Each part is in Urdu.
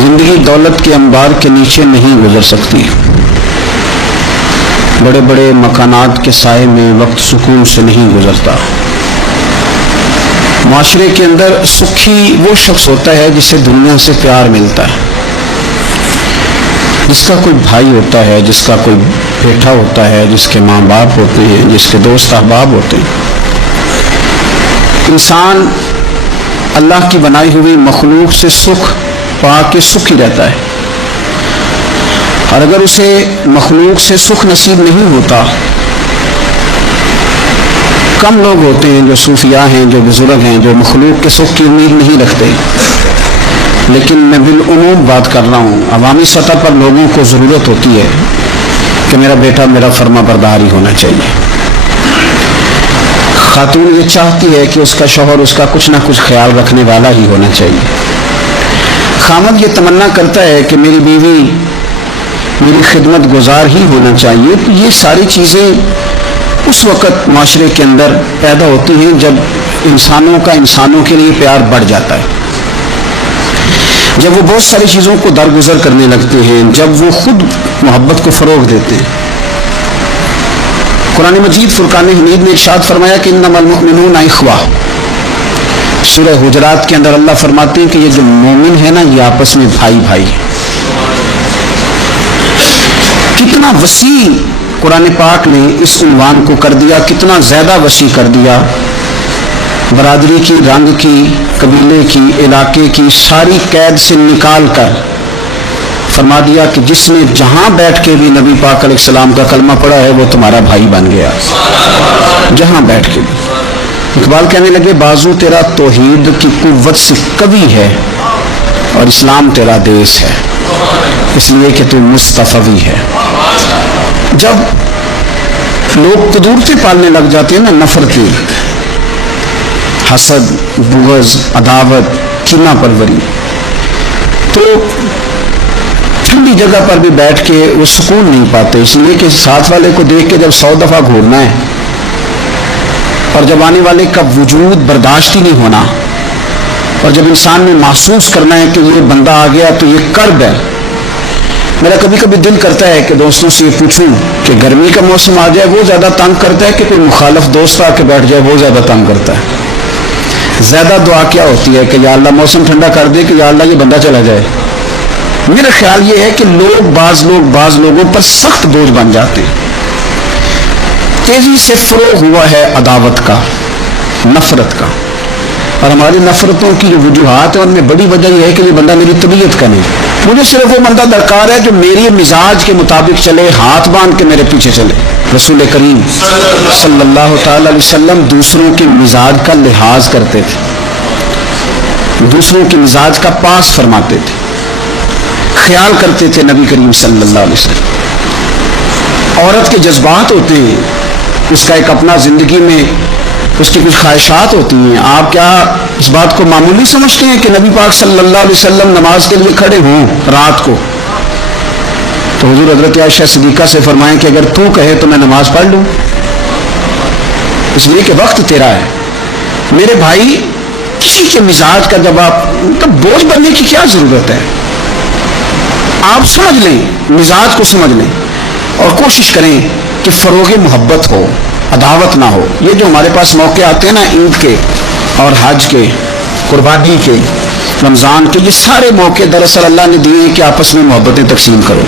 زندگی دولت کے انبار کے نیچے نہیں گزر سکتی. بڑے بڑے مکانات کے سائے میں وقت سکون سے نہیں گزرتا. معاشرے کے اندر سکھی وہ شخص ہوتا ہے جسے دنیا سے پیار ملتا ہے، جس کا کوئی بھائی ہوتا ہے، جس کا کوئی بیٹا ہوتا ہے، جس کے ماں باپ ہوتے ہیں، جس کے دوست احباب ہوتے ہیں. انسان اللہ کی بنائی ہوئی مخلوق سے سکھ پا کے سکھی رہتا ہے، اور اگر اسے مخلوق سے سکھ نصیب نہیں ہوتا، کم لوگ ہوتے ہیں جو صوفیاء ہیں، جو بزرگ ہیں، جو مخلوق کے سکھ کی امید نہیں رکھتے. لیکن میں بالعموم بات کر رہا ہوں، عوامی سطح پر لوگوں کو ضرورت ہوتی ہے کہ میرا بیٹا میرا فرما بردار ہی ہونا چاہیے. خاتون یہ چاہتی ہے کہ اس کا شوہر اس کا کچھ نہ کچھ خیال رکھنے والا ہی ہونا چاہیے. خامد یہ تمنا کرتا ہے کہ میری بیوی میری خدمت گزار ہی ہونا چاہیے. تو یہ ساری چیزیں اس وقت معاشرے کے اندر پیدا ہوتی ہیں جب انسانوں کا انسانوں کے لیے پیار بڑھ جاتا ہے، جب وہ بہت ساری چیزوں کو درگزر کرنے لگتے ہیں، جب وہ خود محبت کو فروغ دیتے ہیں. قرآن مجید فرقان حمید نے ارشاد فرمایا کہ انما المؤمنون اخوہ. سورہ حجرات کے اندر اللہ فرماتے ہیں کہ یہ جو مومن ہے نا، یہ آپس میں بھائی بھائی. کتنا وسیع قرآن پاک نے اس عنوان کو کر دیا، کتنا زیادہ وسیع کر دیا. برادری کی، رنگ کی، قبیلے کی، علاقے کی ساری قید سے نکال کر فرما دیا کہ جس نے جہاں بیٹھ کے بھی نبی پاک علیہ السلام کا کلمہ پڑھا ہے وہ تمہارا بھائی بن گیا، جہاں بیٹھ کے بھی. اقبال کہنے لگے بازو تیرا توحید کی قوت سے قوی ہے اور اسلام تیرا دیس ہے، اس لیے کہ تو مصطفی ہے. جب لوگ قدورتیں پالنے لگ جاتے ہیں نا، نفرتیں، حسد، بغض، عداوت، کینہ پروری، تو ٹھنڈی جگہ پر بھی بیٹھ کے وہ سکون نہیں پاتے. اس لیے کہ ساتھ والے کو دیکھ کے جب 100 دفعہ گھورنا ہے اور جب آنے والے کا وجود برداشت ہی نہیں ہونا، اور جب انسان نے محسوس کرنا ہے کہ یہ بندہ آ گیا تو یہ کرب ہے. میرا کبھی کبھی دل کرتا ہے کہ دوستوں سے یہ پوچھوں کہ گرمی کا موسم آ جائے وہ زیادہ تنگ کرتا ہے کہ کوئی مخالف دوست آ کے بیٹھ جائے وہ زیادہ تنگ کرتا ہے. زیادہ دعا کیا ہوتی ہے کہ یا اللہ موسم ٹھنڈا کر دے، کہ یا اللہ یہ بندہ چلا جائے. میرا خیال یہ ہے کہ بعض لوگوں پر سخت بوجھ بن جاتے ہیں. تیزی سے فروغ ہوا ہے عداوت کا، نفرت کا، اور ہماری نفرتوں کی جو وجوہات ہیں ان میں بڑی وجہ یہ ہے کہ یہ بندہ میری طبیعت کا نہیں. مجھے صرف وہ بندہ درکار ہے جو میری مزاج کے مطابق چلے، ہاتھ باندھ کے میرے پیچھے چلے. رسول کریم صلی اللہ تعالی علیہ وسلم دوسروں کے مزاج کا لحاظ کرتے تھے، دوسروں کے مزاج کا پاس فرماتے تھے، خیال کرتے تھے. نبی کریم صلی اللہ علیہ وسلم، عورت کے جذبات ہوتے ہیں، اس کا ایک اپنا زندگی میں اس کی کچھ خواہشات ہوتی ہیں. آپ کیا اس بات کو معمولی سمجھتے ہیں کہ نبی پاک صلی اللہ علیہ وسلم نماز کے لیے کھڑے ہوں رات کو تو حضور حضرت عائشہ صدیقہ سے فرمائیں کہ اگر تو کہے تو میں نماز پڑھ لوں، اس لیے کہ وقت تیرا ہے. میرے بھائی، کسی کے مزاج کا جب آپ بوجھ بننے کی کیا ضرورت ہے؟ آپ سمجھ لیں، مزاج کو سمجھ لیں اور کوشش کریں کہ فروغ محبت ہو، عداوت نہ ہو. یہ جو ہمارے پاس موقع آتے ہیں نا، عید کے اور حج کے، قربانی کے، رمضان کے، یہ سارے موقع دراصل اللہ نے دیے کہ آپس میں محبتیں تقسیم کرو.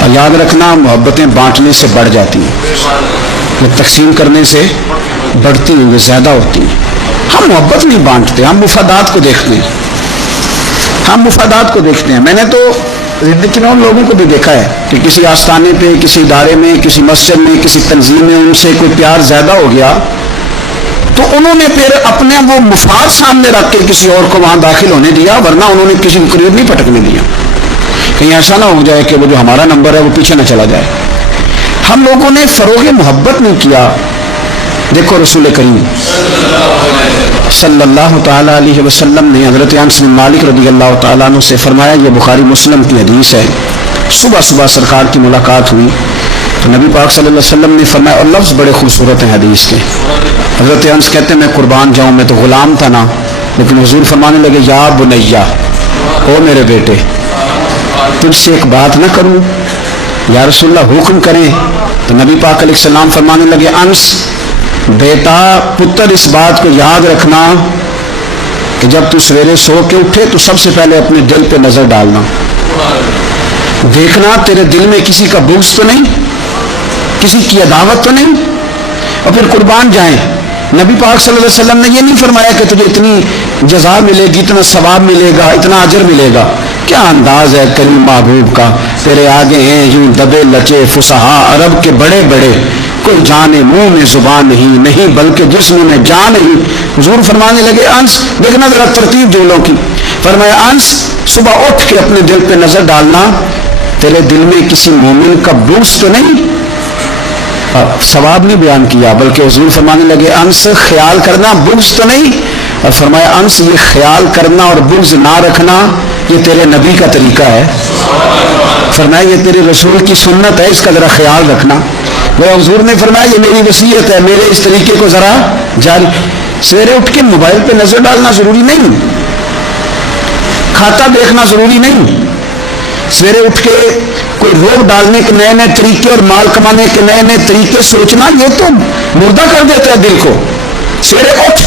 اور یاد رکھنا، محبتیں بانٹنے سے بڑھ جاتی ہیں، یہ تقسیم کرنے سے بڑھتی ہیں، یہ زیادہ ہوتی ہیں. ہم محبت نہیں بانٹتے، ہم مفادات کو دیکھتے ہیں، ہم مفادات کو دیکھتے ہیں. میں نے تو زندگی میں ان لوگوں کو بھی دیکھا ہے کہ کسی آستانے پہ، کسی ادارے میں، کسی مسجد میں، کسی تنظیم میں ان سے کوئی پیار زیادہ ہو گیا تو انہوں نے پھر اپنے وہ مفاد سامنے رکھ کے کسی اور کو وہاں داخل ہونے دیا، ورنہ انہوں نے کسی کو قریب نہیں پٹکنے دیا. کہیں ایسا نہ ہو جائے کہ وہ جو ہمارا نمبر ہے وہ پیچھے نہ چلا جائے. ہم لوگوں نے فروغ محبت نہیں کیا. دیکھو رسول کریم صلی اللہ تعالیٰ علیہ وسلم نے حضرت انس بن مالک رضی اللہ تعالیٰ عنہ سے فرمایا، یہ بخاری مسلم کی حدیث ہے، صبح صبح سرکار کی ملاقات ہوئی تو نبی پاک صلی اللہ علیہ وسلم نے فرمایا، اور لفظ بڑے خوبصورت ہیں حدیث کے. حضرت انس کہتے ہیں میں قربان جاؤں، میں تو غلام تھا نا، لیکن حضور فرمانے لگے یا بنیہ، او میرے بیٹے تجھ سے ایک بات نہ کروں؟ یا رسول اللہ حکم کریں۔ تو نبی پاک علیہ السلام فرمانے لگے انس بیٹا پتر اس بات کو یاد رکھنا کہ جب تو سویرے سو کے اٹھے تو سب سے پہلے اپنے دل پہ نظر ڈالنا، دیکھنا تیرے دل میں کسی کا بغض تو نہیں، کسی کی عداوت تو نہیں، اور پھر قربان جائیں۔ نبی پاک صلی اللہ علیہ وسلم نے یہ نہیں فرمایا کہ تجھے اتنی جزا ملے گی، اتنا ثواب ملے گا، اتنا اجر ملے گا۔ کیا انداز ہے کریم محبوب کا، تیرے آگے ہیں یوں دبے لچے فصحا عرب کے بڑے بڑے، کوئی جانے منہ میں زبان نہیں بلکہ جسم میں جان نہیں۔ حضور فرمانے لگے انس دیکھنا ذرا ترتیب جملوں کی، فرمایا انس صبح اٹھ کے اپنے دل پہ نظر ڈالنا تیرے دل میں کسی مومن کا بغض تو نہیں۔ ثواب نے بیان کیا بلکہ حضور فرمانے لگے انس خیال کرنا بغض تو نہیں، اور فرمایا انس یہ خیال کرنا اور بغض نہ رکھنا یہ تیرے نبی کا طریقہ ہے، فرمایا یہ تیرے رسول کی سنت ہے، اس کا ذرا خیال رکھنا۔ وہ حضور نے فرمایا یہ میری وصیت ہے، میرے اس طریقے کو ذرا جاری۔ سویرے اٹھ کے موبائل پہ نظر ڈالنا ضروری نہیں، کھاتا دیکھنا ضروری نہیں، سویرے اٹھ کے کوئی روک ڈالنے کے نئے نئے طریقے اور مال کمانے کے نئے نئے طریقے سوچنا یہ تو مردہ کر دیتا ہے دل کو۔ سویرے اٹھ